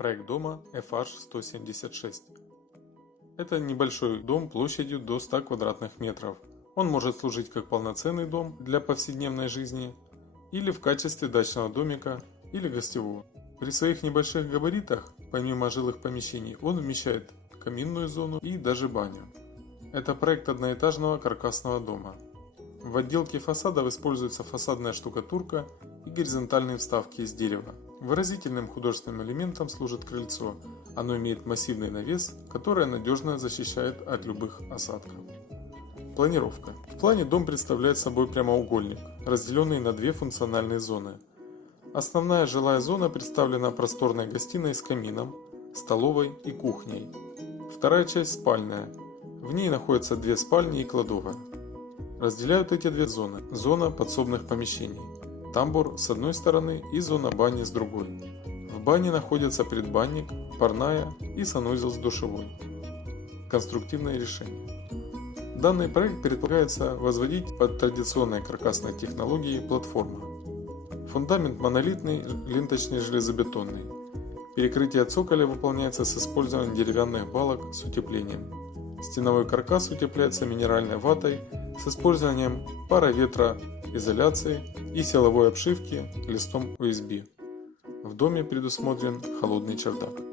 Проект дома FH176. Это небольшой дом площадью до 100 квадратных метров. Он может служить как полноценный дом для повседневной жизни, или в качестве дачного домика, или гостевого. При своих небольших габаритах, помимо жилых помещений, он вмещает каминную зону и даже баню. Это проект одноэтажного каркасного дома. В отделке фасадов используется фасадная штукатурка и горизонтальные вставки из дерева. Выразительным художественным элементом служит крыльцо. Оно имеет массивный навес, который надежно защищает от любых осадков. Планировка. В плане дом представляет собой прямоугольник, разделенный на две функциональные зоны. Основная жилая зона представлена просторной гостиной с камином, столовой и кухней. Вторая часть спальная. В ней находятся две спальни и кладовая. Разделяют эти две зоны. Зона подсобных помещений. Тамбур с одной стороны и зона бани с другой. В бане находятся предбанник, парная и санузел с душевой. Конструктивное решение. Данный проект предполагается возводить под традиционной каркасной технологией платформа. Фундамент монолитный, ленточный железобетонный. Перекрытие цоколя выполняется с использованием деревянных балок с утеплением. Стеновой каркас утепляется минеральной ватой с использованием пароветроизоляции и силовой обшивки листом USB. В доме предусмотрен холодный чердак.